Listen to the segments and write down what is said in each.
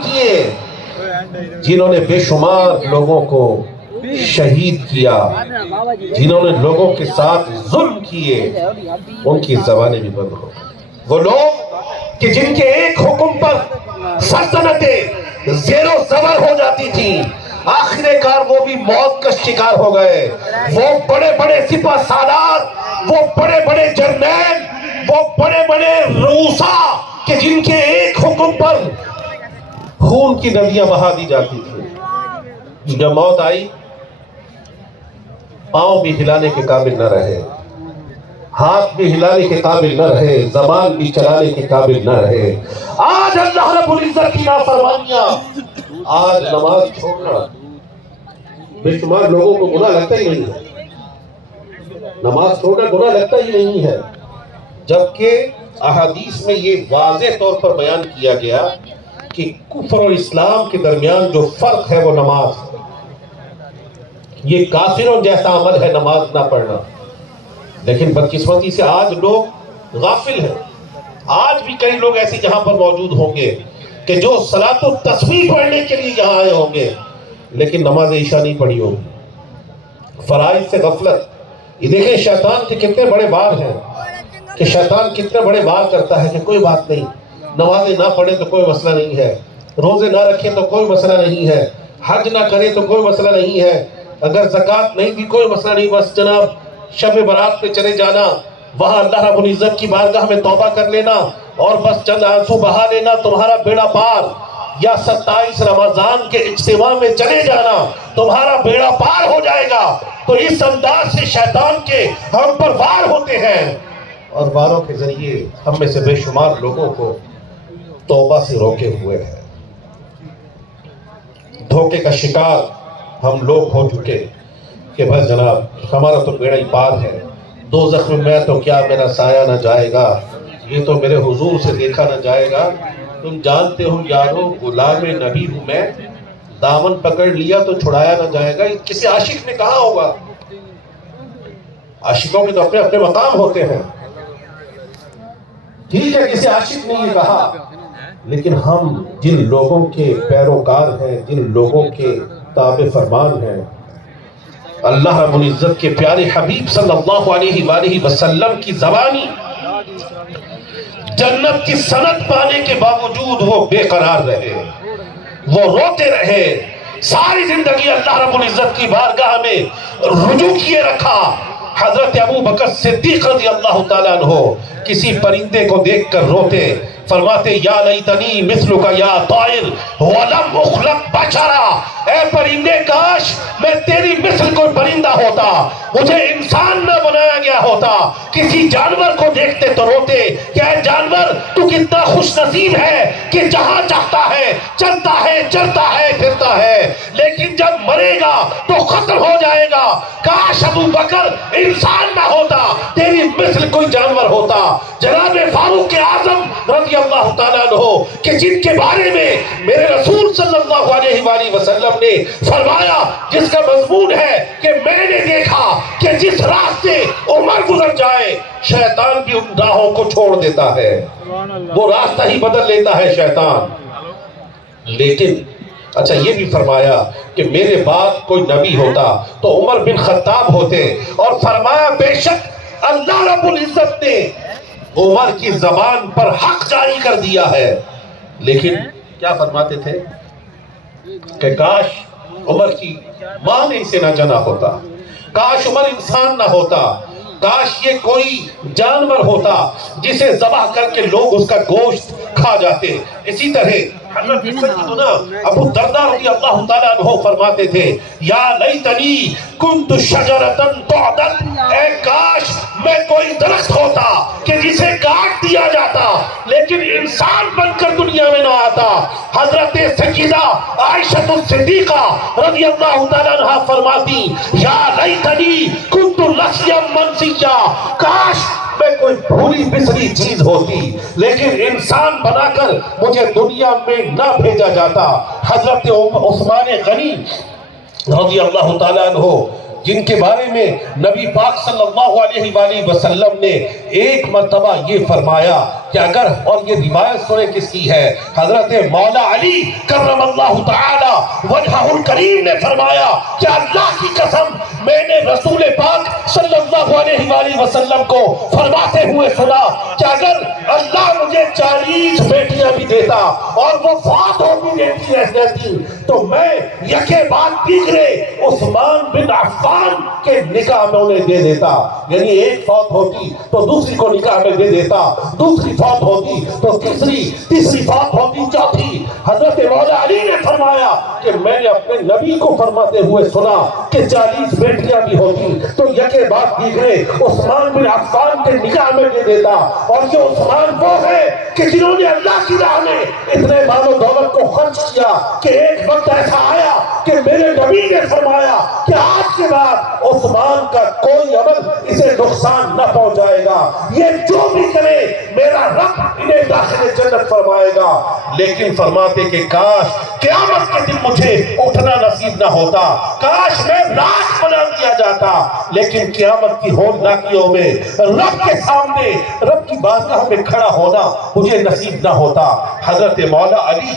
کیے جنہوں نے بے شمار لوگوں کو شہید کیا، جنہوں نے لوگوں کے ساتھ ظلم کیے، ان کی زبانیں بھی بند ہو گئی۔ وہ لوگ کہ جن کے ایک حکم پر سلطنتیں زیر و زبر ہو جاتی تھیں، آخر کار وہ بھی موت کا شکار ہو گئے۔ وہ بڑے بڑے سپہ سالار، وہ بڑے بڑے جرنیل، وہ بڑے بڑے رؤساء کہ جن کے ایک حکم پر خون کی ندیاں بہا دی جاتی تھی، جب موت آئی پاؤں بھی ہلانے کے قابل نہ رہے، ہاتھ بھی ہلانے کے قابل نہ رہے، زبان بھی چلانے کے قابل نہ رہے۔ آج اللہ رب العزت کی نافرمانیاں، آج نماز چھوڑنا بے شمار لوگوں کو گناہ لگتا ہی نہیں ہے، نماز چھوڑنا گناہ لگتا ہی نہیں ہے، جبکہ احادیث میں یہ واضح طور پر بیان کیا گیا کہ کفر اور اسلام کے درمیان جو فرق ہے وہ نماز ہے۔ یہ کافروں جیسا عمل ہے نماز نہ پڑھنا، لیکن بدقسمتی سے آج لوگ غافل ہیں۔ آج بھی کئی لوگ ایسے جہاں پر موجود ہوں گے کہ جو صلاۃ التسبیح پڑھنے کے لیے یہاں آئے ہوں گے لیکن نماز عشاء نہیں پڑھی ہوگی، فرائض سے غفلت۔ یہ دیکھیں شیطان کے کتنے بڑے وار ہیں، کہ شیطان کتنے بڑے وار کرتا ہے کہ کوئی بات نہیں، نمازیں نہ پڑھیں تو کوئی مسئلہ نہیں ہے، روزے نہ رکھیں تو کوئی مسئلہ نہیں ہے، حج نہ کریں تو کوئی مسئلہ نہیں ہے، اگر زکوٰۃ نہیں دی کوئی مسئلہ نہیں، بس جناب شب برات پہ چلے جانا، وہاں اللہ رب العزت کی بارگاہ میں توبہ کر لینا اور بس چند آنسو بہا لینا، تمہارا بیڑا پار۔ یا 27 رمضان کے اجتماع میں چلے جانا، تمہارا بیڑا پار ہو جائے گا۔ تو اس انداز سے شیطان کے ہم پر وار ہوتے ہیں، اور واروں کے ذریعے ہم میں سے بے شمار لوگوں کو توبہ سے روکے ہوئے ہیں۔ دھوکے کا شکار ہم لوگ ہو چکے کہ بس جناب ہمارا تو بیڑا ہی پار ہے، دوزخ میں تو کیا میرا سایہ نہ جائے گا، یہ تو میرے حضور سے دیکھا نہ جائے گا۔ تم جانتے ہو یارو غلام نبی ہوں میں، دامن پکڑ لیا تو چھڑایا نہ جائے گا۔ کسی عاشق نے کہا ہوگا، عاشقوں کے تو اپنے اپنے مقام ہوتے ہیں، ٹھیک ہے کسی عاشق نے یہ کہا، لیکن ہم جن لوگوں کے پیروکار ہیں، جن لوگوں کے تابع فرمان ہیں، اللہ رب العزت کے پیارے حبیب صلی اللہ علیہ وآلہ وسلم کی زبانی جنت کی سند پانے کے باوجود وہ بے قرار رہے، وہ روتے رہے، ساری زندگی اللہ رب العزت کی بارگاہ میں رجوع کیے رکھا۔ حضرت ابو بکر صدیق رضی اللہ تعالیٰ عنہ کسی پرندے کو دیکھ کر روتے، فرماتے یا لیتنی مثلک یا طائر ولم اخلق بشرا، اے پرندے کاش میں تیری مثل کوئی پرندہ ہوتا، مجھے انسان نہ بنایا گیا ہوتا۔ کسی جانور کو دیکھتے تو روتے کہ اے جانور تو کتنا خوش نصیب ہے کہ جہاں چاہتا ہے چلتا ہے، چلتا ہے، پھرتا ہے، لیکن جب مرے گا تو ختم ہو جائے گا۔ کاش ابو بکر انسان نہ ہوتا، تیری مثل کوئی جانور ہوتا۔ جناب فاروق اعظم رضی اللہ تعالیٰ عنہ کہ جن کے بارے میں میرے رسول صلی اللہ علیہ وآلہ وسلم نے فرمایا، جس کا مضمون ہے کہ میں نے دیکھا کہ جس راستے عمر گزر جائے شیطان بھی ان راہوں کو چھوڑ دیتا ہے، وہ راستہ ہی بدل لیتا ہے شیطان۔ لیکن اچھا یہ بھی فرمایا کہ میرے بعد کوئی نبی ہوتا تو عمر بن خطاب ہوتے، اور فرمایا بے شک اللہ رب العزت نے عمر کی زبان پر حق جاری کر دیا ہے۔ لیکن کیا فرماتے تھے کہ کاش عمر کی ماں نے اسے نہ جنا ہوتا، کاش عمر انسان نہ ہوتا، کاش یہ کوئی جانور ہوتا جسے ذبح کر کے لوگ اس کا گوشت کھا جاتے۔ اسی طرح حضرت سیدنا ابو الدرداء رضی اللہ تعالیٰ عنہ فرماتے تھے یا لیتنی کنت شجرۃ تعضد، اے کاش میں کوئی درخت ہوتا کہ جسے کاٹ دیا جاتا لیکن انسان بن کر دنیا میں نہ آتا۔ حضرت سیدہ عائشہ الصدیقہ رضی اللہ تعالیٰ عنہ فرماتی یا لیتنی کنت نسیا منسیا، کاش میں کوئی بھولی بسری چیز ہوتی لیکن انسان بنا کر مجھے دنیا میں نہ بھیجا جاتا۔ حضرت عثمان غنی رضی اللہ تعالیٰ عنہ جن کے بارے میں نبی پاک صلی اللہ علیہ وآلہ وسلم نے ایک مرتبہ یہ فرمایا کہ اگر، اور یہ روایت سنیں کس کی ہے، حضرت مولا علی کرم اللہ تعالی وجہہ الکریم نے فرمایا کہ اللہ کی قسم میں نے رسول پاک صلی اللہ علیہ وآلہ وسلم کو فرماتے ہوئے سنا کہ اگر اللہ مجھے 40 بیٹیاں بھی دیتا اور وہ فوت ہو بھی دیتی رہ جاتی تو میں یکے بعد دیگرے عثمان بن عفان کے نکاح میں انہیں دے دیتا. یعنی ایک فوت ہوتی تو دوسری کو نکاح میں دے دیتا، دوسری فوت ہوتی تو تیسری فوت ہوتی چوتھی. حضرت مولا علی نے فرمایا کہ میں نے اپنے نبی کو فرماتے ہوئے سنا کہ 40 بیٹیاں بھی ہوتی تو یکے بعد دیگرے عثمان بن عفان کے نکاح میں دے دیتا. اور یہ عثمان وہ ہے کہ جنہوں نے اللہ کی راہ میں اتنے مال و دولت کو خرچ کیا کہ ایک وقت ایسا آیا کہ میرے نبی نے فرمایا کہ آج کے بعد عثمان کا کوئی عمل اسے نقصان نہ پہنچائے گا، یہ جو بھی کرے میرا رب انہیں داخل جنت فرمائے گا. لیکن فرماتے کہ کاش قیامت کے دن مجھے اٹھنا نصیب نہ ہوتا، کاش میں لاش بنا دیا جاتا، لیکن قیامت کی ہولناکیوں میں رب کے سامنے رب کی بارگاہ میں کھڑا ہونا مجھے نصیب نہ ہوتا. حضرت مولا علی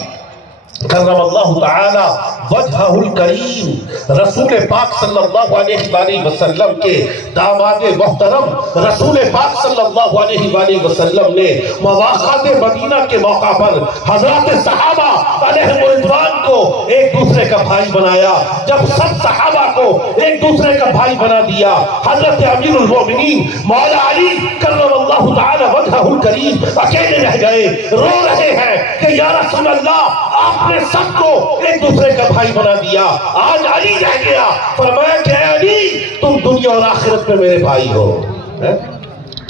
کرم اللہ تعالی وجہہ الکریم رسول پاک صلی اللہ علیہ وآلہ وسلم کے داماد محترم رسول پاک صلی اللہ علیہ وآلہ وسلم نے مواقعات مدینہ کے موقع پر حضرات صحابہ علیہ رضوان کو ایک دوسرے کا بھائی بنایا. جب سب صحابہ کو ایک دوسرے کا بھائی بنا دیا، حضرت امیر المومنین مولا علی کرم اللہ تعالی وجہہ الکریم اکیلے رہ گئے، رو رہے ہیں کہ یا رسول اللہ آپ نے سب کو ایک دوسرے کا بھائی بنا دیا، آج علی رہ گیا. فرمایا کہ اے علی تم دنیا اور آخرت میں میرے بھائی ہو.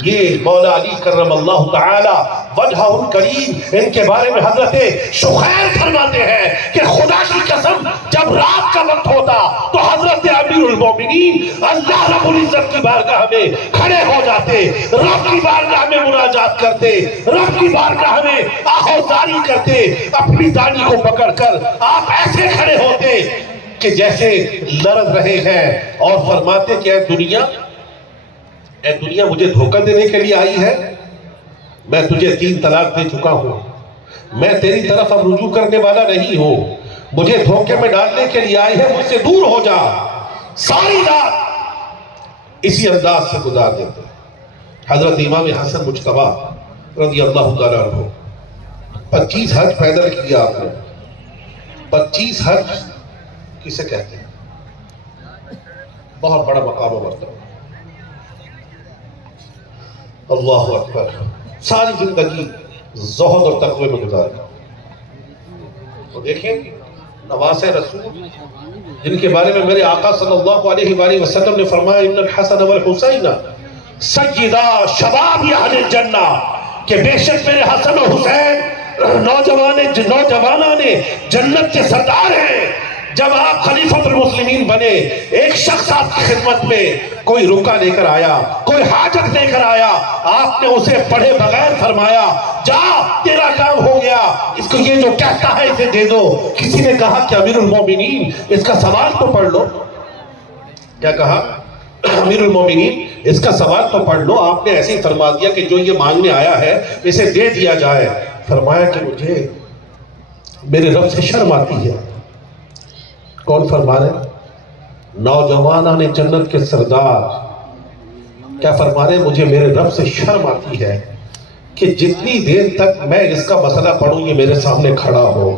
یہ مولا علی کرم اللہ تعالی وجہہ الکریم، ان کے بارے میں حضرت شخیر فرماتے ہیں کہ خدا کی قسم جب رات کا وقت ہوتا تو حضرت امیر المومنین اللہ رب العزت کی بارگاہ میں کھڑے ہو جاتے، رب کی بارگاہ میں مناجات کرتے، رب کی بارگاہ میں آہوزاری کرتے، اپنی داڑھی کو پکڑ کر آپ ایسے کھڑے ہوتے کہ جیسے لرز رہے ہیں، اور فرماتے کہ اے دنیا مجھے دھوکہ دینے کے لیے آئی ہے، میں تجھے 3 طلاق دے چکا ہوں، میں تیری طرف اب رجوع کرنے والا نہیں ہوں، مجھے دھوکے میں ڈالنے کے لیے آئی ہے، مجھ سے دور ہو جا. ساری رات اسی انداز سے گزار دیتے. حضرت امام حسن مجتبیٰ رضی اللہ تعالیٰ عنہ 25 حج پیدل کیا آپ نے. 25 حج کسے کہتے ہیں؟ بہت بڑا مقام و مرتبہ. اللہ اکبر. ساری زندگی زہد اور تقوی میں گزاری. تو دیکھیں نواسے رسول جن کے بارے میں میرے آقا صلی اللہ علیہ وآلہ وسلم نے فرمایا ان الحسن والحسین سیدہ شباب اہل الجنہ، کہ بے شک میرے حسن و حسین نوجوانان جنت کے سردار ہیں. جب آپ خلیفۃ المسلمین بنے، ایک شخص آپ کی خدمت میں کوئی رکا لے کر آیا، کوئی حاجت لے کر آیا، آپ نے اسے پڑھے بغیر فرمایا جا تیرا کام ہو گیا، اس کو یہ جو کہتا ہے اسے دے دو. کسی نے کہا کہ امیر المومنین اس کا سوال تو پڑھ لو. کیا کہا؟ امیر المومنین اس کا سوال تو پڑھ لو. آپ نے ایسے ہی فرما دیا کہ جو یہ مانگنے آیا ہے اسے دے دیا جائے. فرمایا کہ مجھے میرے رب سے شرم آتی ہے. کون فرما رہے؟ نوجوانان جنت کے سردار کیا فرما رہے؟ مجھے میرے رب سے شرم آتی ہے کہ جتنی دیر تک میں اس کا مسئلہ پڑھوں یہ میرے سامنے کھڑا ہو،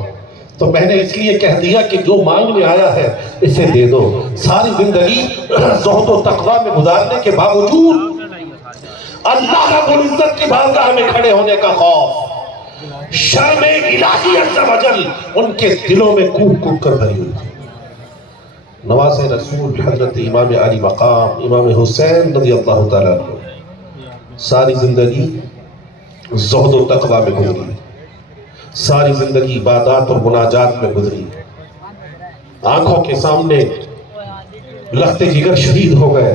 تو میں نے اس لیے کہہ دیا کہ جو مانگنے آیا ہے اسے دے دو. ساری زندگی زہد و تقوی میں گزارنے کے باوجود اللہ رب العزت کی بارگاہ میں کھڑے ہونے کا خوف، شرم الہی عز و جل ان کے دلوں میں کوٹ کوٹ کر بھری ہوئی تھی. نواز رسول حضرت امام علی مقام امام حسین رضی اللہ تعالیٰ عنہ ساری زندگی زہد و تقوی میں گزری، ساری زندگی عبادات اور مناجات میں گزری. آنکھوں کے سامنے لخت جگر شہید ہو گئے،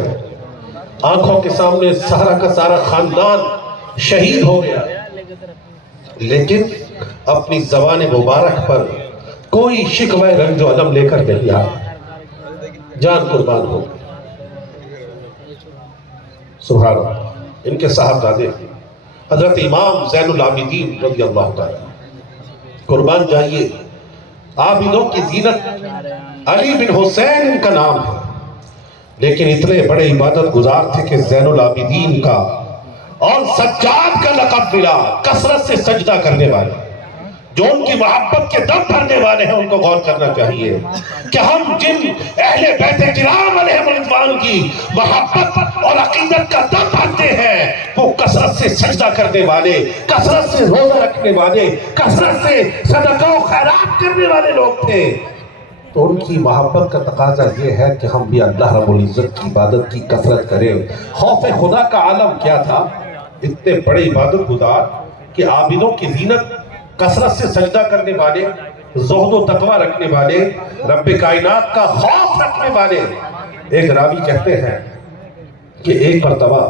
آنکھوں کے سامنے سارا کا سارا خاندان شہید ہو گیا، لیکن اپنی زبان مبارک پر کوئی شکوہ رنج و علم لے کر نہیں آیا، جان قربان ہو. سبحان اللہ. ان کے صاحبزادے حضرت امام زین العابدین رضی اللہ تعالیٰ، قربان جائیے، عابدوں کی زینت علی بن حسین ان کا نام ہے، لیکن اتنے بڑے عبادت گزار تھے کہ زین العابدین کا اور سجاد کا لقب ملا، کثرت سے سجدہ کرنے والے۔ جو ان کی محبت کے دم بھرنے والے ہیں ان کو غور کرنا چاہیے کہ ہم جن اہل بیت کرام علیہم رضوان کی محبت اور عقیدت کا دم بھرتے ہیں وہ کثرت سے سجدہ کرنے والے، کثرت سے روزہ رکھنے والے، کثرت سے صدقہ و خیرات کرنے والے لوگ تھے۔ تو ان کی محبت کا تقاضا یہ ہے کہ ہم بھی اللہ رب العزت کی عبادت کی کثرت کریں۔ خوف خدا کا عالم کیا تھا؟ اتنے بڑے عبادت گزار کہ عابدوں کی زینت، کثرت سے سجدہ کرنے والے، زہد و تقوی رکھنے والے، رب کائنات کا خوف رکھنے والے۔ ایک راوی کہتے ہیں کہ ایک مرتبہ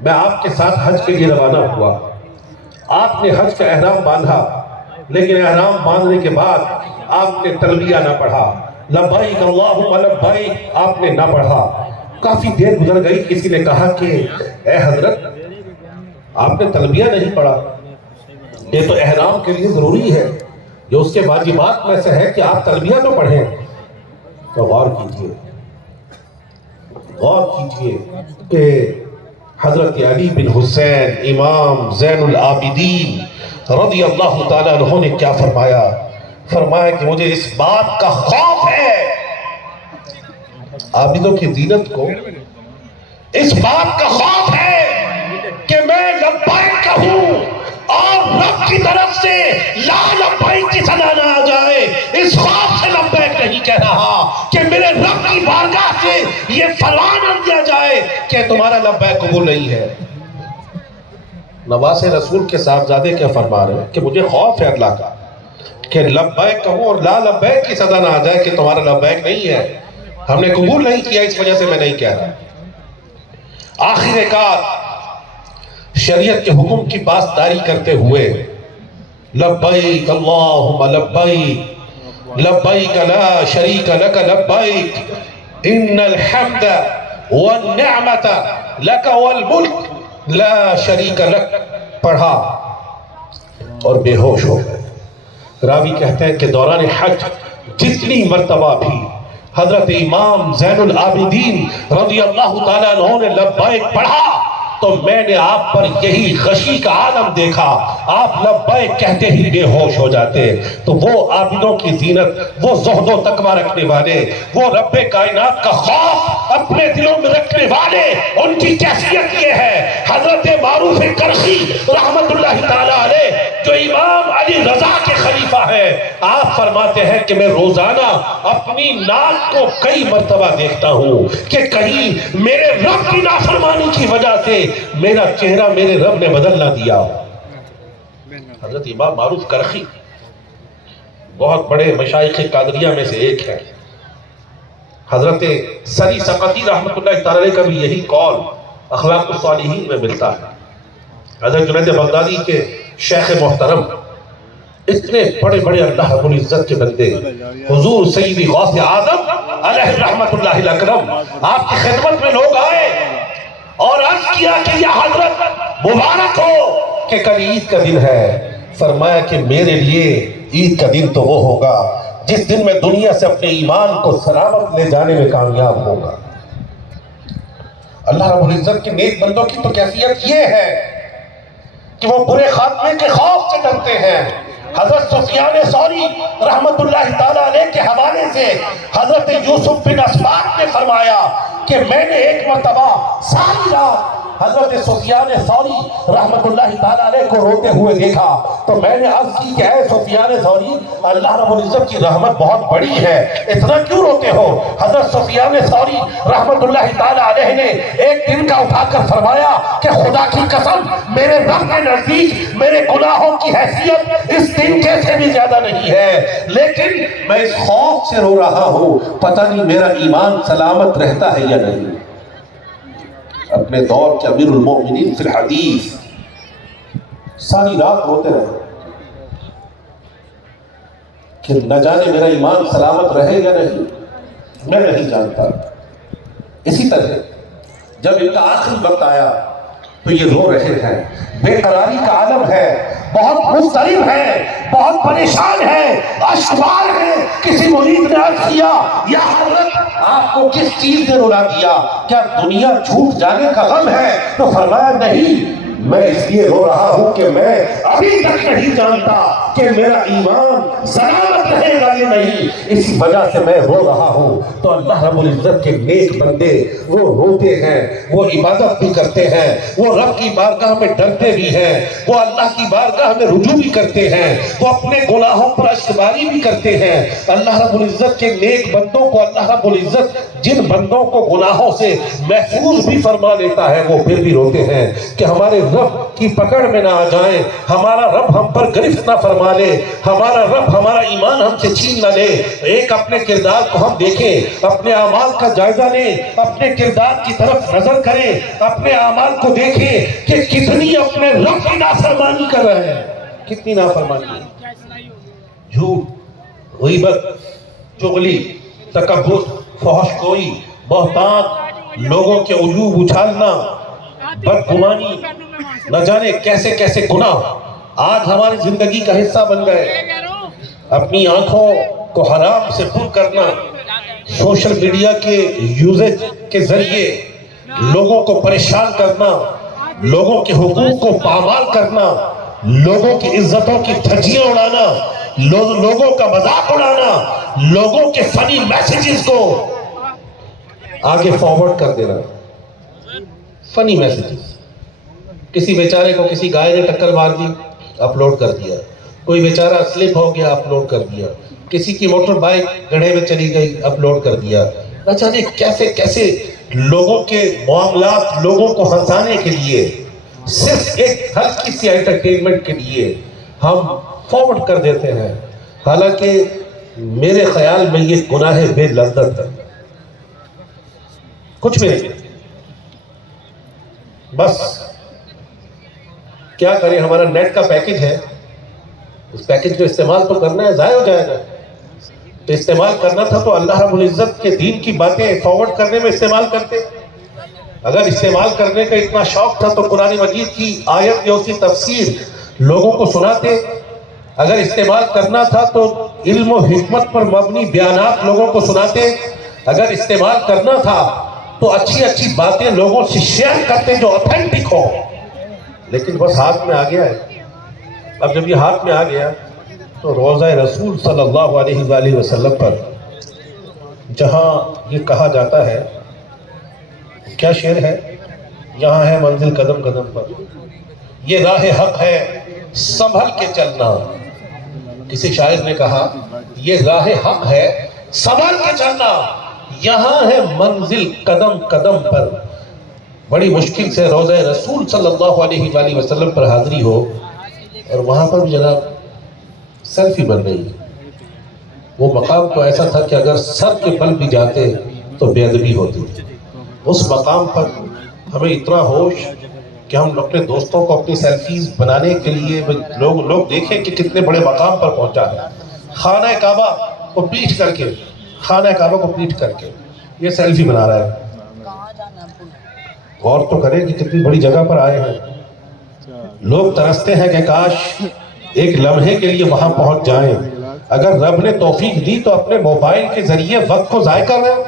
میں آپ کے ساتھ حج کے لیے روانہ ہوا، آپ نے حج کا احرام باندھا، لیکن احرام باندھنے کے بعد آپ نے تلبیہ نہ پڑھا، لبیک اللہم لبیک آپ نے نہ پڑھا۔ کافی دیر گزر گئی، کسی نے کہا کہ اے حضرت آپ نے تلبیہ نہیں پڑھا، یہ تو احرام کے لیے ضروری ہے، یہ اس کے واجبات میں سے ہے کہ آپ تلبیہ تو پڑھیں۔ تو غور کیجئے کہ حضرت علی بن حسین امام زین العابدین رضی اللہ تعالیٰ عنہ نے کیا فرمایا؟ فرمایا کہ مجھے اس بات کا خوف ہے، عابدوں کی زینت کو اس بات کا خوف ہے کہ میں لبیک کہوں اور رب کی طرف سے لا لبیک کی صدا نہ آ جائے۔ اس خوف سے لبیک نہیں کہہ رہا کہ میرے رب کی بارگاہ سے یہ فرمان آ دیا جائے کہ تمہارا لبیک قبول نہیں ہے۔ نواز رسول کے صاحبزادے کیا فرما رہے ہیں کہ مجھے خوف ہے اللہ کا کہ لبیک کہوں اور لا لبیک کی صدا نہ آ جائے کہ تمہارا لبیک نہیں ہے، ہم نے قبول نہیں کیا، اس وجہ سے میں نہیں کہہ رہا۔ آخر کار شریعت کے حکم کی پاسداری کرتے ہوئے لبیک اللہم لبیک لبیک لا شریک لک لبیک ان الحمد والنعمت لک والملک لا شریک لک پڑھا اور بے ہوش ہو گئے۔ راوی کہتے ہیں کہ دوران حج جتنی مرتبہ بھی حضرت امام زین العابدین رضی اللہ تعالیٰ عنہ نے لبیک پڑھا تو میں نے آپ پر یہی غشی کا عالم دیکھا، آپ لبیک کہتے ہی بے ہوش ہو جاتے۔ تو وہ عابدوں کی زینت، وہ زہد و تقوی رکھنے والے، وہ رب کائنات کا خوف اپنے دلوں میں رکھنے والے، ان کی کیفیت یہ ہے۔ حضرت معروف کرخی رحمت اللہ تعالیٰ علیہ جو امام علی رضا کے خلیفہ ہیں، آپ فرماتے ہیں کہ میں روزانہ اپنی ناک کو کئی مرتبہ دیکھتا ہوں کہ کہیں میرے رب کی نافرمانی کی وجہ سے میرا چہرہ میرے رب نے بدل نہ دیا۔ حضرت امام معروف کرخی بہت بڑے مشائخ قادریہ میں سے ایک ہے۔ حضرت سری سقطی رحمت اللہ تعالی کا بھی یہی قول اخلاق الصالحین میں ملتا ہے۔ حضرت جنید بغدادی کے شیخ محترم، اتنے بڑے بڑے اللہ رب العزت کے بندے، حضور سیدی غوث اعظم علیہ رحمت اللہ الاکرم، آپ کی خدمت میں لوگ آئے اور عرض کیا کہ یا حضرت مبارک ہو کہ کل عید کا دن ہے۔ فرمایا کہ میرے لیے عید کا دن تو وہ ہوگا جس دن میں دنیا سے اپنے ایمان کو سلامت لے جانے میں کامیاب ہوگا۔ اللہ رب العزت کے نیک بندوں کی تو کیفیت یہ ہے کہ وہ برے خاتمے کے خوف سے ڈرتے ہیں۔ حضرت سفیان ثوری رحمت اللہ تعالیٰ علیہ کے حوالے سے حضرت یوسف بن اسباط نے فرمایا کہ میں نے ایک مرتبہ ساری رات حضرت سفیان ثوری رحمت اللہ تعالیٰ علیہ کو روتے ہوئے دیکھا تو میں نے عرض کی کہ اے سفیان ثوری، اللہ رب العزت کی رحمت بہت بڑی ہے، اتنا کیوں روتے ہو؟ حضرت سفیان ثوری رحمت اللہ تعالیٰ علیہ نے ایک دن کا اٹھا کر فرمایا کہ خدا کی قسم میرے رب کے نزدیک میرے گناہوں کی حیثیت اس دن کے سے بھی زیادہ نہیں ہے، لیکن میں اس خوف سے رو رہا ہوں پتہ نہیں میرا ایمان سلامت رہتا ہے یا نہیں۔ اپنے دور کے امیر المومنین فی الحدیث ساری رات روتے رہے کہ نہ جانے میرا ایمان سلامت رہے یا نہیں، میں نہیں جانتا۔ اسی طرح جب ان کا آخری وقت آیا تو یہ رو رہے ہیں، بے قراری کا عالم ہے، بہت مضطرب ہے، بہت پریشان ہے، اشوار ہے۔ کسی مرید نے عرض کیا یا حضرت آپ کو کس چیز نے رلا دیا؟ کیا دنیا چھوٹ جانے کا غم ہے؟ تو فرمایا نہیں، میں اس لیے رو رہا ہوں کہ میں ابھی تک نہیں جانتا کہ میرا ایمان سلامت رہے گا یا نہیں، اسی وجہ سے میں رو رہا ہوں۔ تو اللہ رب العزت کے نیک بندے وہ روتے ہیں، وہ عبادت بھی کرتے ہیں، وہ رب کی بارگاہ میں ڈرتے بھی ہیں، وہ اللہ کی بارگاہ میں رجوع بھی کرتے ہیں، وہ اپنے گناہوں پر اشتباری بھی کرتے ہیں۔ اللہ رب العزت کے نیک بندوں کو اللہ رب العزت جن بندوں کو گناہوں سے محفوظ بھی فرما لیتا ہے، وہ پھر بھی روتے ہیں کہ ہمارے رب کی پکڑ میں نہ آ جائیں، ہمارا رب ہم پر گرفت نہ فرما لے، ہمارا رب ہمارا ایمان ہم سے چھین نہ لے۔ ایک اپنے کردار کو ہم دیکھیں، اپنے اعمال کا جائزہ لیں، اپنے کردار کی طرف نظر کریں، اپنے اعمال کو دیکھیں کہ کتنی اپنے رب کی نافرمانی کر رہے ہیں، کتنی نافرمانی، جھوٹ، غیبت، چغلی، تکبر، فحش گوئی، بہتان، لوگوں کے عیوب اچھالنا، بدگمانی، نہ جانے کیسے کیسے گناہ آج ہماری زندگی کا حصہ بن گئے۔ اپنی آنکھوں کو حرام سے پر کرنا، سوشل میڈیا کے یوزج کے ذریعے لوگوں کو پریشان کرنا، لوگوں کے حقوق کو پامال کرنا، لوگوں کی عزتوں کی دھجیاں اڑانا، لوگوں کا مذاق اڑانا، لوگوں کے فنی میسیجز کو آگے فارورڈ کر دینا، فنی میسیجز۔ کسی بیچارے کو کسی گائے نے ٹکر مار دی، اپلوڈ کر دیا، کوئی بیچارہ سلپ ہو گیا، اپلوڈ کر دیا، کسی کی موٹر بائک گڑھے میں چلی گئی، اپلوڈ کر دیا۔ نہ جانے کیسے کیسے لوگوں کے معاملات لوگوں کو ہنسانے کے لیے، صرف ایک ہلکی سی انٹرٹینمنٹ کے لیے ہم فارورڈ کر دیتے ہیں، حالانکہ میرے خیال میں یہ گناہ بے لذت ہے، کچھ بھی نہیں۔ بس کیا کریں، ہمارا نیٹ کا پیکج ہے، اس پیکج کو استعمال تو کرنا ہے، ضائع ہو جائے گا، تو استعمال کرنا تھا تو اللہ رب العزت کے دین کی باتیں فارورڈ کرنے میں استعمال کرتے۔ اگر استعمال کرنے کا اتنا شوق تھا تو قرآن مجید کی آیت یا اس کی تفسیر لوگوں کو سناتے۔ اگر استعمال کرنا تھا تو علم و حکمت پر مبنی بیانات لوگوں کو سناتے۔ اگر استعمال کرنا تھا تو اچھی اچھی باتیں لوگوں سے شیئر کرتے جو اوتھینٹک ہو، لیکن بس ہاتھ میں آ گیا ہے۔ اب جب یہ ہاتھ میں آ گیا تو روضہ رسول صلی اللہ علیہ وآلہ وسلم پر جہاں یہ کہا جاتا ہے، کیا شعر ہے، یہاں ہے منزل قدم قدم پر، یہ راہ حق ہے سنبھل کے چلنا۔ کسی شاعر نے کہا یہ راہ حق ہے سنبھل کے چلنا، یہاں ہے منزل قدم قدم پر۔ بڑی مشکل سے روضہ رسول صلی اللہ علیہ وآلہ وسلم پر حاضری ہو اور وہاں پر بھی جناب سیلفی بن رہی ہے۔ وہ مقام تو ایسا تھا کہ اگر سر کے بل بھی جاتے تو بے ادبی ہوتی۔ اس مقام پر ہمیں اتنا ہوش کہ ہم اپنے دوستوں کو اپنی سیلفیز بنانے کے لیے لوگ دیکھیں کہ کتنے بڑے مقام پر پہنچا ہے۔ خانہ کعبہ کو پیٹھ کر کے، خانہ کعبہ کو پیٹھ کر کے یہ سیلفی بنا رہا ہے۔ غور تو کریں کہ کتنی بڑی جگہ پر آئے ہیں۔ لوگ ترستے ہیں کہ کاش ایک لمحے کے لیے وہاں پہنچ جائیں۔ اگر رب نے توفیق دی تو اپنے موبائل کے ذریعے وقت کو ضائع کر رہے ہیں،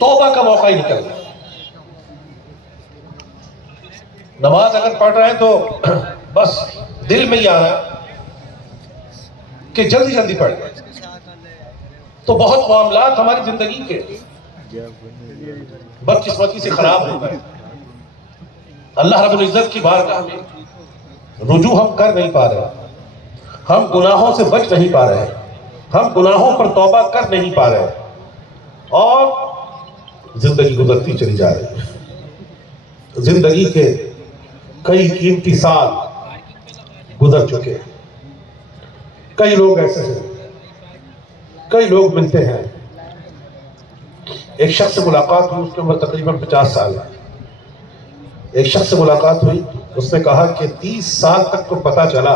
توبہ کا موقع ہی نکل رہا ہے۔ نماز اگر پڑھ رہے ہیں تو بس دل میں ہی آ رہا ہے کہ جلدی جلدی پڑھ لیں۔ تو بہت معاملات ہماری زندگی کے بدقسمتی سے خراب ہو گئے۔ اللہ رب العزت کی بارگاہ میں رجوع ہم کر نہیں پا رہے، ہم گناہوں سے بچ نہیں پا رہے، ہم گناہوں پر توبہ کر نہیں پا رہے، اور زندگی گزرتی چلی جا رہی ہے۔ زندگی کے کئی قیمتی سال گزر چکے، کئی لوگ ایسے ہیں، کئی لوگ ملتے ہیں۔ ایک شخص سے ملاقات ہوئی، اس کی عمر تقریباً 50 سال ہے۔ ایک شخص سے ملاقات ہوئی، اس نے کہا کہ 30 سال تک تو پتا چلا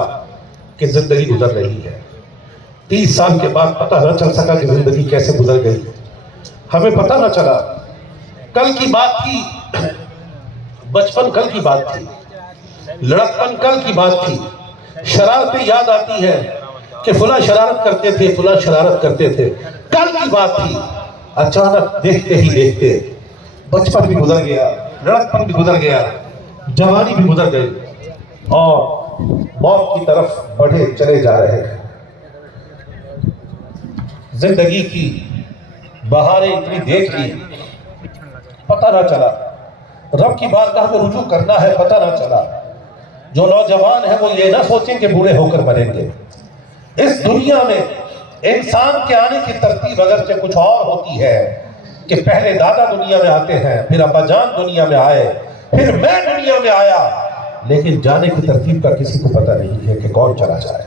کہ زندگی گزر رہی ہے، 30 سال کے بعد پتہ نہ چل سکا کہ زندگی کیسے گزر گئی، ہمیں پتہ نہ چلا۔ کل کی بات تھی بچپن کل کی بات تھی، لڑکپن کل کی بات تھی، شرارتیں یاد آتی ہے کہ فلاں شرارت کرتے تھے، فلاں شرارت کرتے تھے، کل کی بات تھی۔ اچانک دیکھتے ہی دیکھتے بچپن بھی گزر گیا، لڑکپن بھی گزر گیا، جوانی بھی گزر گئی اور موت کی طرف بڑھے چلے جا رہے ہیں۔ زندگی کی بہاریں اتنی دیکھ لی، پتہ نہ چلا رب کی بارگاہ میں رجوع کرنا ہے، پتہ نہ چلا۔ جو نوجوان ہیں وہ یہ نہ سوچیں کہ بوڑھے ہو کر مریں گے۔ اس دنیا میں انسان کے آنے کی ترتیب اگرچہ کچھ اور ہوتی ہے کہ پہلے دادا دنیا میں آتے ہیں، پھر ابا جان دنیا میں آئے، پھر میں دنیا میں آیا، لیکن جانے کی ترتیب کا کسی کو پتہ نہیں ہے کہ کون چلا جائے۔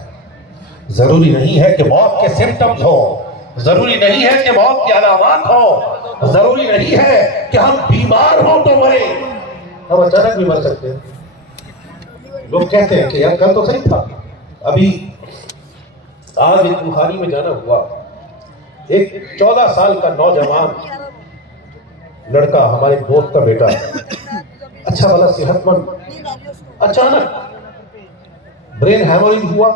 ضروری نہیں ہے کہ موت کے سمپٹمز ہوں، ضروری نہیں ہے کہ موت کی علامات ہوں، ضروری نہیں ہے کہ ہم بیمار ہوں تو مریں۔ ہم اچانک بھی مر سکتے ہیں۔ لوگ کہتے ہیں کہ یار کل تو صحیح تھا، ابھی آج ایک بخاری میں جانا ہوا، ایک 14 سال کا نوجوان لڑکا، ہمارے دوست کا بیٹا، اچھا والا صحت مند، اچانک برین ہیمورنگ ہوا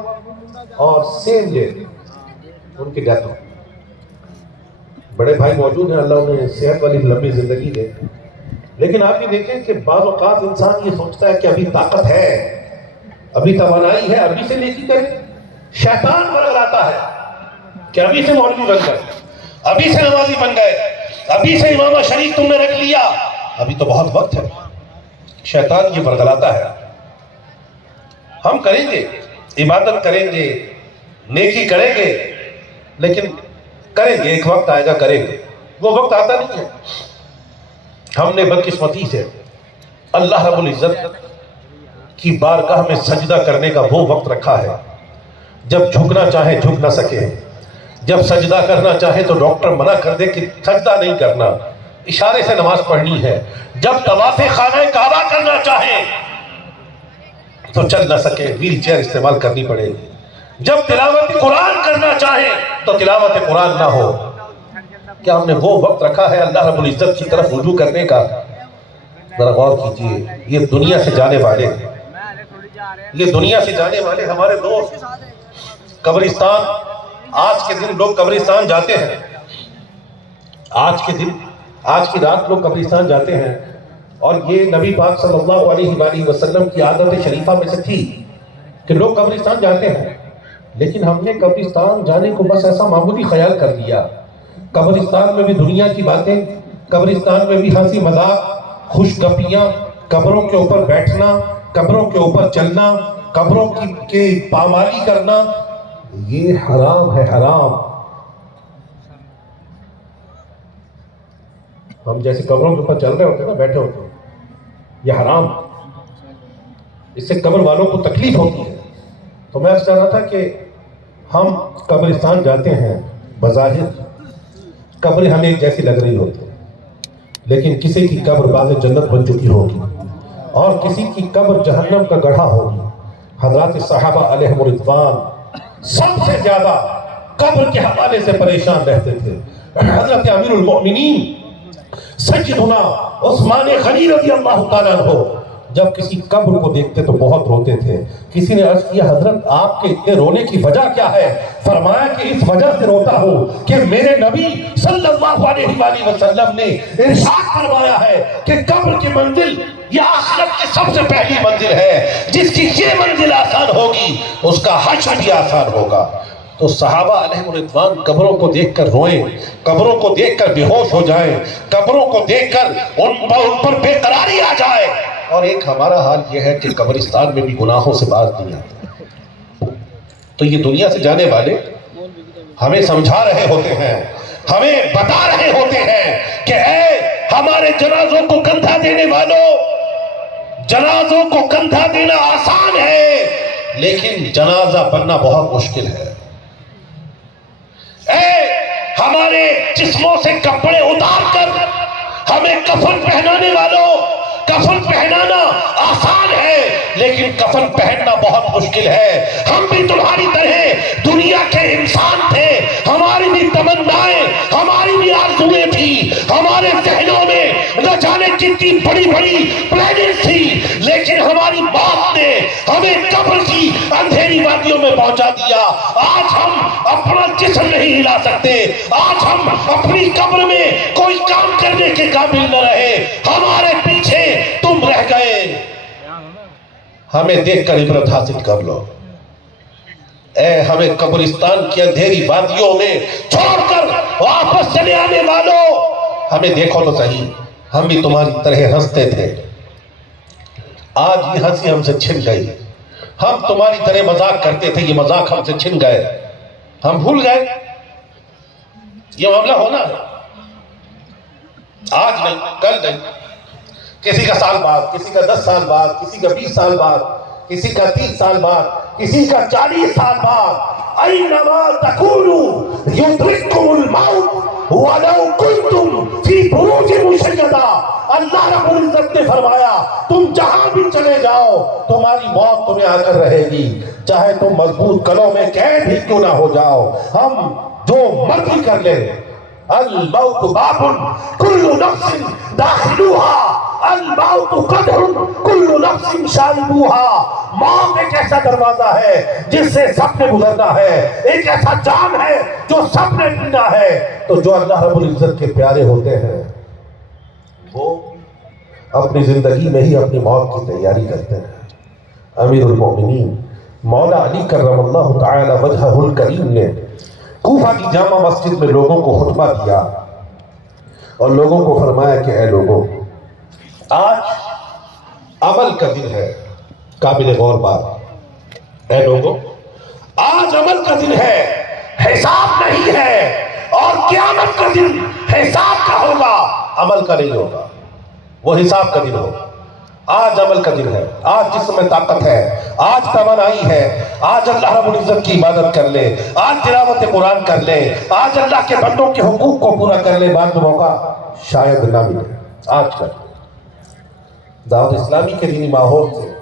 اور سیم ڈے ان کی ڈیتھ ہو۔ بڑے بھائی موجود ہیں، اللہ انہیں صحت والی لمبی زندگی دے، لیکن آپ یہ دیکھیں کہ بعض اوقات انسان یہ سوچتا ہے کہ ابھی طاقت ہے، ابھی توانائی ہے، ابھی سے نیکی کریں۔ شیطان برگ آتا ہے کہ ابھی سے مولوی بن گئے، ابھی سے نمازی بن گئے، ابھی سے امامہ شریف تم نے رکھ لیا، ابھی تو بہت وقت ہے۔ شیطان یہ برگلاتا ہے۔ ہم کریں گے، عبادت کریں گے، نیکی کریں گے، لیکن کریں گے، ایک وقت آئے گا کریں گے، وہ وقت آتا نہیں ہے۔ ہم نے بدقسمتی سے اللہ رب العزت کی بارگاہ میں سجدہ کرنے کا وہ وقت رکھا ہے جب جھکنا چاہے جھک نہ سکے، جب سجدہ کرنا چاہے تو ڈاکٹر منع کر دے کہ سجدہ نہیں کرنا، اشارے سے نماز پڑھنی ہے، جب طواف خانہ کعبہ کرنا چاہے تو چل نہ سکے، ویل چیئر استعمال کرنی پڑے گی، جب تلاوت قرآن کرنا چاہے تو تلاوت قرآن نہ ہو۔ کیا ہم نے وہ وقت رکھا ہے اللہ رب العزت کی طرف رجوع کرنے کا؟ ذرا غور کیجئے، یہ دنیا سے جانے والے، یہ دنیا سے جانے والے ہمارے دوست قبرستان، آج کے دن لوگ قبرستان جاتے ہیں، آج کے دن، آج کی رات لوگ قبرستان جاتے ہیں، اور یہ نبی پاک صلی اللہ علیہ وآلہ وسلم کی عادت شریفہ میں سے تھی کہ لوگ قبرستان جاتے ہیں، لیکن ہم نے قبرستان جانے کو بس ایسا معمولی خیال کر لیا۔ قبرستان میں بھی دنیا کی باتیں، قبرستان میں بھی ہنسی مذاق، خوش گپیاں، قبروں کے اوپر بیٹھنا، قبروں کے اوپر چلنا، قبروں کی پامالی کرنا، یہ حرام ہے، حرام۔ ہم جیسے قبروں کے اوپر چل رہے ہوتے ہیں نا، بیٹھے ہوتے ہیں، یہ حرام، اس سے قبر والوں کو تکلیف ہوتی ہے۔ تو میں چاہ رہا تھا کہ ہم قبرستان جاتے ہیں، بظاہر قبریں ہمیں ایک جیسی لگ رہی ہوتی ہے، لیکن کسی کی قبر باغ جنت بن چکی ہوگی اور کسی کی قبر جہنم کا گڑھا ہوگی۔ حضرات صحابہ علیہم رضوان سب سے زیادہ قبر کے حوالے سے پریشان رہتے تھے۔ حضرت امیر المؤمنین سیدنا عثمان غنی رضی اللہ تعالیٰ عنہ جب کسی قبر کو دیکھتے تو بہت روتے تھے۔ کسی نے عرض کیا حضرت آپ کے اتنے رونے کی وجہ کیا ہے؟ فرمایا کہ اس وجہ سے روتا ہوں کہ میرے نبی صلی اللہ علیہ وآلہ وسلم نے ارشاد فرمایا ہے کہ قبر کی منزل یہ آخرت کی سب سے پہلی منزل ہے، جس کی یہ منزل آسان ہوگی اس کا حشر بھی آسان ہوگا۔ تو صحابہ علیہ رضوان قبروں کو دیکھ کر روئیں، قبروں کو دیکھ کر بے ہوش ہو جائیں، قبروں کو دیکھ کر ان پر بے قراری آ جائے۔ اور ایک ہمارا حال یہ ہے کہ قبرستان میں بھی گناہوں سے باز نہیں آتے۔ تو یہ دنیا سے جانے والے ہمیں سمجھا رہے ہوتے ہیں، ہمیں بتا رہے ہوتے ہیں کہ اے ہمارے جنازوں کو کندھا دینے والوں، جنازوں کو کندھا دینا آسان ہے لیکن جنازہ بننا بہت مشکل ہے۔ اے ہمارے جسموں سے کپڑے اتار کر ہمیں کفن پہنانے والوں، کفن پہنانا آسان ہے لیکن کفن پہننا بہت مشکل ہے۔ ہم بھی تمہاری طرح دنیا کے انسان تھے، ہماری بھی تمنائیں، ہماری بھی آرزویں تھی، ہمارے ذہنوں میں نہ جانے کتنی بڑی بڑی پلاننگ تھی، لیکن ہماری موت نے ہمیں قبر کی اندھیری وادیوں میں پہنچا دیا۔ آج ہم اپنا جسم نہیں ہلا سکتے، آج ہم اپنی قبر میں کوئی کام کرنے کے قابل نہ رہے، ہمارے پیچھے تم رہ گئے۔ ہمیں دیکھ کر عبرت حاصل کر لو۔ اے ہمیں قبرستان کی اندھیری وادیوں میں چھوڑ کر واپس چلے آنے والوں، ہمیں دیکھو تو صحیح، ہم بھی تمہاری طرح ہنستے تھے، آج یہ ہنسی ہم سے چھن گئی۔ ہم تمہاری طرح مذاق کرتے تھے، یہ مذاق ہم سے چھن گئے، ہم بھول گئے۔ یہ معاملہ ہونا ہے، آج نہیں، کل نہیں، کسی کا سال بعد، کسی کا 10 سال بعد، کسی کا 20 سال بعد، کسی کا 30 سال بعد، کسی کا 40 سال بعد۔ اینما تکونوا یدرککم الموت ولو کنتم فی بروج مشیدہ۔ اللہ رب العزت نے فرمایا تم جہاں بھی چلے جاؤ تمہاری موت تمہیں آ کر رہے گی، چاہے تم مضبوط قلعوں میں قید ہی کیوں نہ ہو جاؤ، ہم جو مرضی کر لیں۔ الموت باب کل نفس داخلوها، الموت قدح کل نفس شاربوها۔ موت ایک ایسا دروازہ ہے جس سے سب نے گزرنا ہے، ایک ایسا جام ہے جو سب نے پینا ہے۔ تو جو اللہ رب العزت کے پیارے ہوتے ہیں وہ اپنی زندگی میں ہی اپنی موت کی تیاری کرتے ہیں۔ امیر المومنین مولا علی کرم اللہ تعالی وجہہ الکریم نے کوفہ کی جامع مسجد میں لوگوں کو خطبہ دیا اور لوگوں کو فرمایا کہ اے لوگوں، آج عمل کا دن ہے، قابل غور بات۔ اے لوگوں، آج عمل کا دن ہے، حساب نہیں ہے، اور قیامت کا دن حساب کا ہوگا، عمل کا نہیں ہوگا، وہ حساب کا دن ہوگا۔ آج عمل کا دن ہے، آج جسم میں طاقت ہے، آج توانائی ہے، آج اللہ رب العزت کی عبادت کر لے، آج تلاوت قرآن کر لے، آج اللہ کے بندوں کے حقوق کو پورا کر لے، بعد میں موقع شاید نہ ملے، آج کر لے۔ دعوت اسلامی کے دینی ماحول سے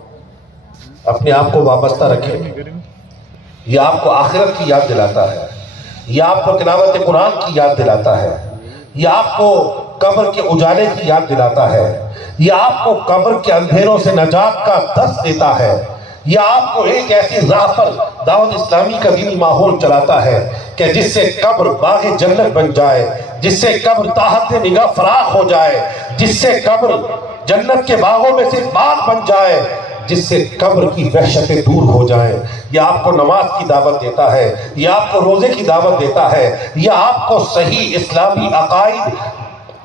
اپنے آپ کو وابستہ رکھیں، یہ آپ کو آخرت کی یاد دلاتا ہے، یہ آپ کو تلاوت قرآن کی یاد دلاتا ہے، یہ آپ کو قبر کے اجالے کی یاد دلاتا ہے، یہ آپ کو قبر کے اندھیروں سے نجات کا درس دیتا ہے، یہ آپ کو ایک ایسی راہ پر دعوت اسلامی کا دینی ماحول چلاتا ہے کہ جس سے قبر باغ جنت بن جائے، جس سے قبر تحت نگاہ فراخ ہو جائے، جس سے قبر جنت کے باغوں میں سے باغ بن جائے، جس سے قبر کی وحشتیں دور ہو جائیں۔ یہ آپ کو نماز کی دعوت دیتا ہے، یہ آپ کو روزے کی دعوت دیتا ہے، یہ آپ کو صحیح اسلامی عقائد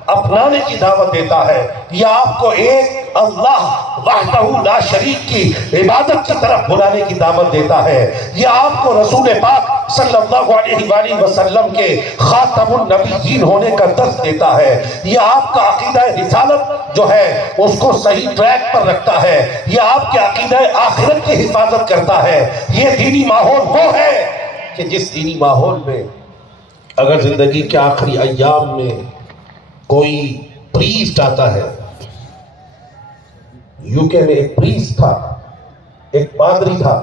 اپنانے کی دعوت دیتا ہے، یہ آپ کو ایک اللہ وحدہ لا شریک کی عبادت کی طرف بلانے کی دعوت دیتا ہے، یہ آپ کو رسول پاک صلی اللہ علیہ وآلہ وسلم کے خاتم النبیین ہونے کا درس دیتا ہے، یہ آپ کا عقیدہ رسالت جو ہے اس کو صحیح ٹریک پر رکھتا ہے، یہ آپ کے عقیدہ آخرت کی حفاظت کرتا ہے۔ یہ دینی ماحول وہ ہے کہ جس دینی ماحول میں اگر زندگی کے آخری ایام میں کوئی پریسٹ آتا ہے، یوکے میں ایک پریسٹ تھا، ایک پادری تھا،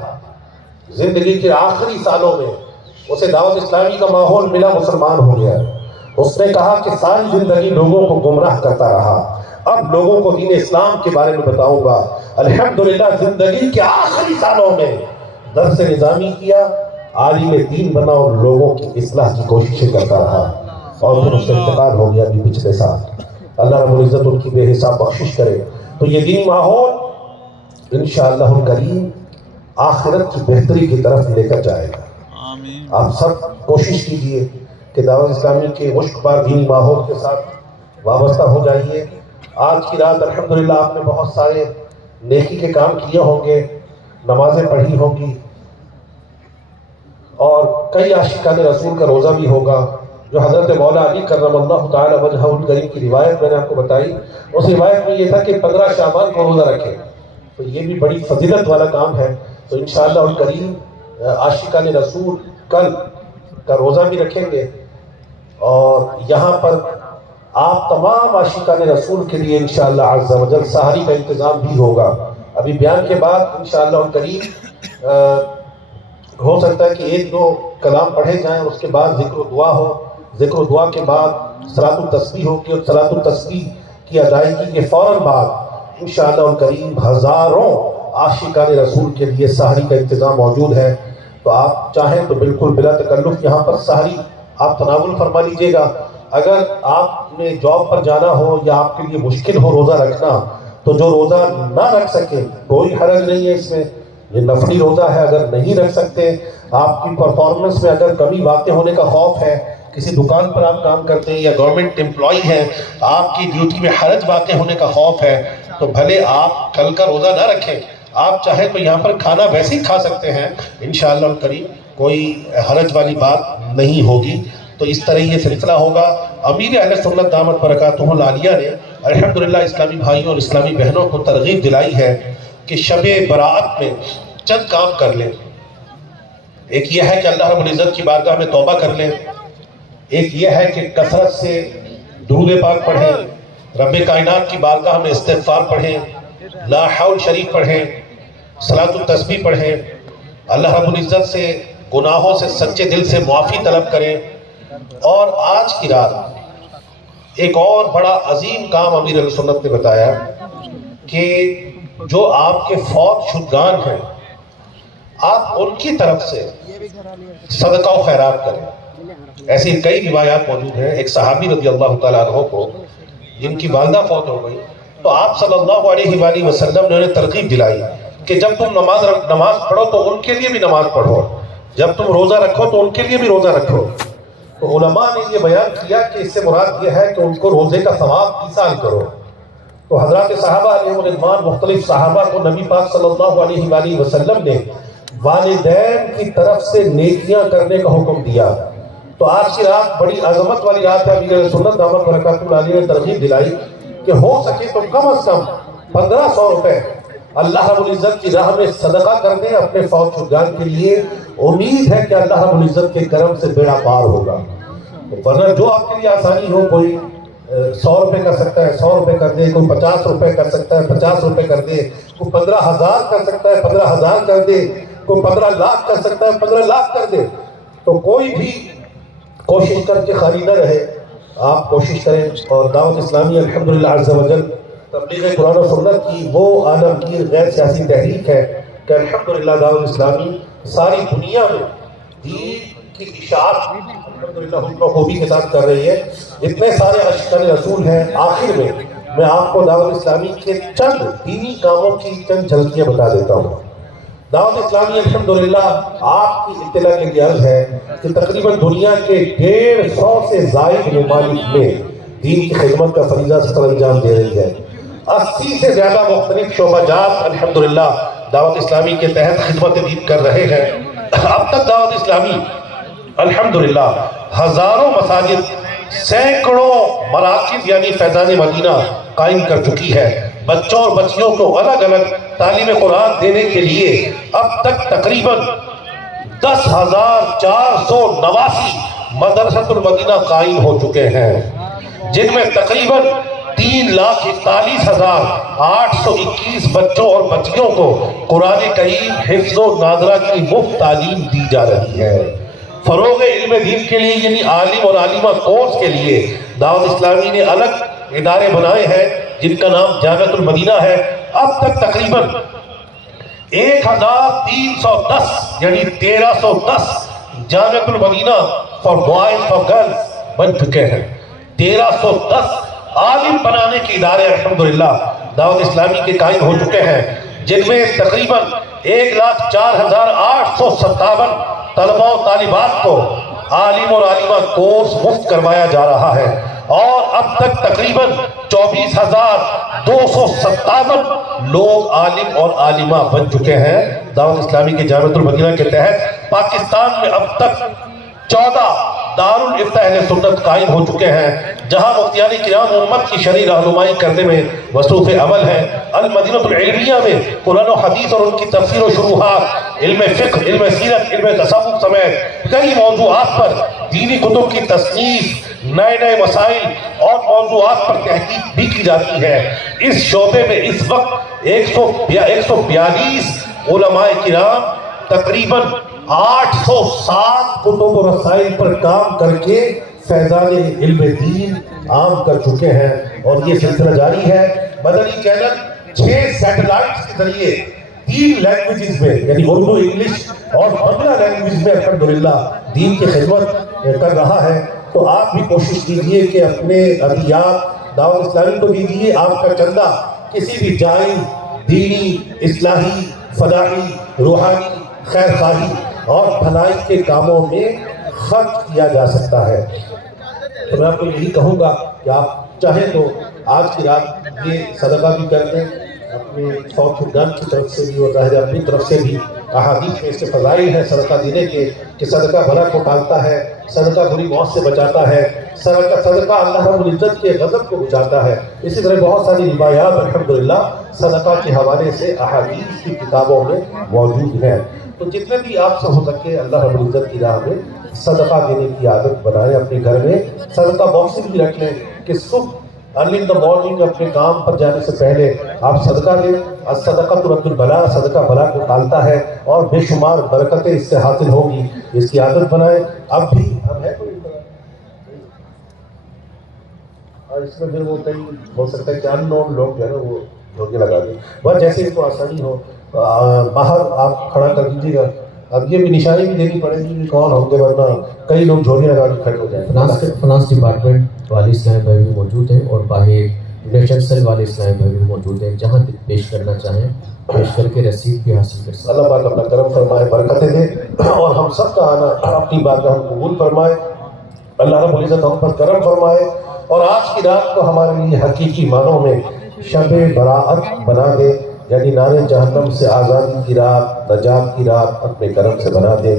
زندگی کے آخری سالوں میں اسے دعوت اسلامی کا ماحول ملا، مسلمان ہو گیا۔ اس نے کہا کہ ساری زندگی لوگوں کو گمراہ کرتا رہا، اب لوگوں کو دین اسلام کے بارے میں بتاؤں گا۔ الحمدللہ زندگی کے آخری سالوں میں درس نظامی کیا، عالم دین بنا اور لوگوں کی اصلاح کی کوششیں کرتا رہا، اور پھر اس کا انتقال ہو گیا ابھی پچھلے سال۔ اللہ رب العزت ان کی بے حساب بخشش کرے۔ تو یہ دینی ماحول انشاءاللہ الکریم آخرت کی بہتری کی طرف لے کر جائے گا۔ آپ سب کوشش کیجئے کہ دعوت اسلامی کے مشک بار دینی ماحول کے ساتھ وابستہ ہو جائیے۔ آج کی رات الحمدللہ آپ نے بہت سارے نیکی کے کام کیے ہوں گے، نمازیں پڑھی ہوں گی، اور کئی عاشقان رسول کا روزہ بھی ہوگا، جو حضرت مولا علی کرم اللہ تعالی وجہہ الکریم کی روایت میں نے آپ کو بتائی۔ اس روایت میں یہ تھا کہ 15 شعبان کو روزہ رکھے، تو یہ بھی بڑی فضیلت والا کام ہے۔ تو انشاءاللہ الکریم عاشقان رسول کل کا روزہ بھی رکھیں گے، اور یہاں پر آپ تمام عاشقان رسول کے لیے انشاءاللہ عز و جل سحری کا انتظام بھی ہوگا۔ ابھی بیان کے بعد انشاءاللہ الکریم ہو سکتا ہے کہ 1-2 کلام پڑھے جائیں، اس کے بعد ذکر و دعا ہو، ذکر و دعا کے بعد صلاۃ التسبیح ہوگی، اور صلاۃ التسبیح کی ادائیگی کے فوراً بعد انشاءاللہ الکریم ہزاروں عاشقان رسول کے لیے سحری کا انتظام موجود ہے. تو آپ چاہیں تو بالکل بلا تکلف یہاں پر سحری آپ تناول فرما لیجئے گا. اگر آپ نے جاب پر جانا ہو یا آپ کے لیے مشکل ہو روزہ رکھنا تو جو روزہ نہ رکھ سکے کوئی حرج نہیں ہے اس میں، یہ نفلی روزہ ہے. اگر نہیں رکھ سکتے، آپ کی پرفارمنس میں اگر کمی واقع ہونے کا خوف ہے، کسی دکان پر آپ کام کرتے ہیں یا گورنمنٹ امپلائی ہیں، آپ کی ڈیوٹی میں حرج واقع ہونے کا خوف ہے، تو بھلے آپ کل کا روزہ نہ رکھیں. آپ چاہیں تو یہاں پر کھانا ویسے ہی کھا سکتے ہیں، انشاءاللہ الکریم کوئی حرج والی بات نہیں ہوگی. تو اس طرح یہ سلسلہ ہوگا. امیر اہل سنت دامت برکاتہ العالیہ نے الحمدللہ اسلامی بھائیوں اور اسلامی بہنوں کو ترغیب دلائی ہے کہ شب برات میں چند کام کر لیں. ایک یہ ہے کہ اللہ رب العزت کی بارگاہ میں توبہ کر لیں. ایک یہ ہے کہ کثرت سے درود پاک پڑھیں، رب کائنات کی بارگاہ میں استغفار پڑھیں، لا حول شریف پڑھیں، صلاۃ التسبیح پڑھیں، اللہ رب العزت سے گناہوں سے سچے دل سے معافی طلب کریں. اور آج کی رات ایک اور بڑا عظیم کام امیر اہل سنت نے بتایا کہ جو آپ کے فوت شدگان ہیں آپ ان کی طرف سے صدقہ و خیرات کریں. ایسی کئی روایات موجود ہیں. ایک صحابی رضی اللہ تعالیٰ عنہ کو جن کی والدہ فوت ہو گئی تو آپ صلی اللہ علیہ وآلہ وسلم نے انہیں ترغیب دلائی کہ جب تم نماز پڑھو تو ان کے لیے بھی نماز پڑھو، جب تم روزہ رکھو تو ان کے لیے بھی روزہ رکھو. تو علماء نے یہ بیان کیا کہ اس سے مراد یہ ہے کہ ان کو روزے کا ثواب ایصال کرو. تو حضرات صحابہ علیہ رضوان مختلف صحابہ کو نبی پاک صلی اللہ علیہ وآلہ وسلم نے والدین کی طرف سے نیکیاں کرنے کا حکم دیا. تو آج کی رات بڑی عظمت والی رات ہے. امیر اہل سنت دامت برکاتہ العالیہ نے ترغیب دلائی کہ ہو سکے تو کم از کم 1500 روپے اللہ رب العزت کی راہ میں صدقہ کر دیں اپنے فوت شدگان کے لیے. امید ہے کہ اللہ رب العزت کے کرم سے بیڑا پار ہوگا. ورنہ جو آپ کے لیے آسانی ہو، کوئی 100 روپے کر سکتا ہے 100 روپے کر دے، کوئی 50 روپے کر سکتا ہے 50 روپے کر دے، کوئی 15,000 کر سکتا ہے 15,000 کر دے، کوئی 15 لاکھ کر سکتا ہے 15 لاکھ کر دے. تو کوئی بھی کوشش کر کے خالی نہ رہے. آپ کوشش کریں. اور دعوت اسلامی الحمدللہ عز و جل تبلیغ قرآن و سنت کی وہ عالمگیر غیر سیاسی تحریک ہے کہ الحمدللہ دعوت اسلامی ساری دنیا میں دین کی اشاعت الحمدللہ حسن خوبی کے ساتھ کر رہی ہے. اتنے سارے عاشقان رسول ہیں. آخر میں آپ کو دعوت اسلامی کے چند دینی کاموں کی چند جھلکیاں بتا دیتا ہوں. دعوت اسلامی الحمدللہ آپ کی اطلاع کے لیے عرض ہے کہ تقریباً دنیا کے 150 سے زائد ممالک میں دین کی خدمت کا فریضہ سر انجام دے رہی ہے. 80 سے زیادہ مختلف شعبہ جات الحمدللہ دعوت اسلامی کے تحت خدمت دین کر رہے ہیں. اب تک دعوت اسلامی الحمدللہ ہزاروں مساجد، سینکڑوں مراکز یعنی فیضان مدینہ قائم کر چکی ہے. بچوں اور بچیوں کو الگ الگ تعلیم قرآن دینے کے لیے اب تک تقریباً 10,489 مدرسۃ المدینہ قائم ہو چکے ہیں، جن میں تقریباً 3,41,821 بچوں اور بچیوں کو قرآن کریم حفظ و ناظرہ کی مفت تعلیم دی جا رہی ہے. فروغ علم دین کے لیے یعنی عالم اور عالمہ کورس کے لیے دعوت اسلامی نے الگ ادارے بنائے ہیں جن کا نام جامعۃ المدینہ ہے. اب تک تقریباً 1,310 یعنی 1,310 جامعۃ المدینہ فار بوائز فار گرلز بن چکے ہیں. 1,310 عالم بنانے کے ادارے الحمدللہ دعوت اسلامی کے قائم ہو چکے ہیں، جن میں تقریباً 1,04,857 طلباء و طالبات کو عالم اور عالمہ کورس مفت کروایا جا رہا ہے. اور اب تک تقریباً 24,257 لوگ عالم اور عالمہ بن چکے ہیں. دعوت اسلامی کے جامعۃ المدینہ کے تحت پاکستان میں اب تک 14 دارالفتہ اہل سنت قائم ہو چکے ہیں، جہاں مفتیان کرام امت کی شرعی رہنمائی کرنے میں مصروف عمل ہیں. المدینہ العلمیہ میں قرآن و حدیث اور ان کی تفسیر و شروحات، علم فقہ، علم سیرت، علم تصوف سمیت کئی موضوعات پر دینی کتب کی تصنیف، نئے نئے مسائل اور موضوعات پر تحقیق بھی کی جاتی ہے. اس شعبے میں اس وقت 142 علماء کرام تقریباً 807 کتب و رسائل پر کام کر کے فیضان علم دین عام کر چکے ہیں، اور یہ سلسلہ جاری ہے۔ مدنی چینل 6 سیٹلائٹس کے ذریعے 3 لینگویجز میں، یعنی اردو، انگلش اور بنگلہ لینگویج میں الحمدللہ دین کی خدمت کر رہا ہے۔ تو آپ بھی کوشش کیجئے کہ اپنے عطیات دعوت اسلامی کو دیجئے۔ آپ کا چندہ کسی بھی جائز دینی، اصلاحی، فلاحی، روحانی، خیر خواہی اور بھلائی کے کاموں میں خرچ کیا جا سکتا ہے۔ تو میں آپ کو یہی کہوں گا کہ آپ چاہیں تو آج کی رات یہ صدقہ بھی کر دیں، اپنے فوت شدگان کی طرف سے بھی اور ظاہر اپنی طرف سے بھی۔ احادیث میں اس کے فضائل ہیں صدقہ دینے کے، کہ صدقہ بھلا کو ٹالتا ہے، صدقہ بری موت سے بچاتا ہے، صدقہ اللہ رب العزت کے غضب کو بچاتا ہے۔ اسی طرح بہت ساری روایات الحمدللہ صدقہ کے حوالے سے احادیث کی کتابوں میں موجود ہیں۔ تو جتنے بھی آپ سے ہو سکے اللہ رب العزت کی راہ میں صدقہ دینے کی عادت بنائیں۔ اپنے گھر میں صدقہ باکس بھی رکھ لیں کہ صبح ارلی ان دا مارننگ اپنے کام پر جانے سے پہلے آپ صدقہ دیں۔ الصدقہ ترد البلا، صدقہ بلا کو ٹالتا ہے اور بے شمار برکتیں اس سے حاصل ہوگی۔ اس کی عادت بنائیں۔ اب بھی ہم ہے کوئی اور اس میں پھر وہ کئی ہو سکتا ہے کہ ان نون لوگ جو ہے نا وہ جھوکے لگا دیں، بس جیسے ان کو آسانی ہو باہر آپ کھڑا کر دیجیے گا۔ اب یہ بھی نشانی بھی دینی پڑے گی کہ کون ہوں گے، ورنہ کئی لوگ جھولیاں لگا کے کھڑے ہو جائیں۔ فنانس ڈپارٹمنٹ والے اسلام بھائی بھی موجود ہیں اور باہر ڈونیشن سیل والے اسلام بھائی بھی موجود ہیں، جہاں پیش کرنا چاہیں پیش کر کے رسید بھی حاصل کر سکتے ہیں۔ اللہ پاک اپنا کرم فرمائے، برکتیں دے اور ہم سب کا آنا اپنی بارگاہ میں قبول فرمائے۔ اللہ رب العزت ہم پر کرم فرمائے اور آج کی رات کو ہمارے لیے حقیقی معنوں میں شب براءت بنا دے، یعنی نار جہنم سے آزادی کی رات، نجات کی رات اپنے کرم سے بنا دے۔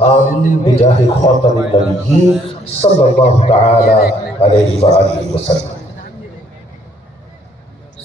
آمین بجاہ خاتم النبیین صلی اللہ تعالی علیہ وآلہ وسلم۔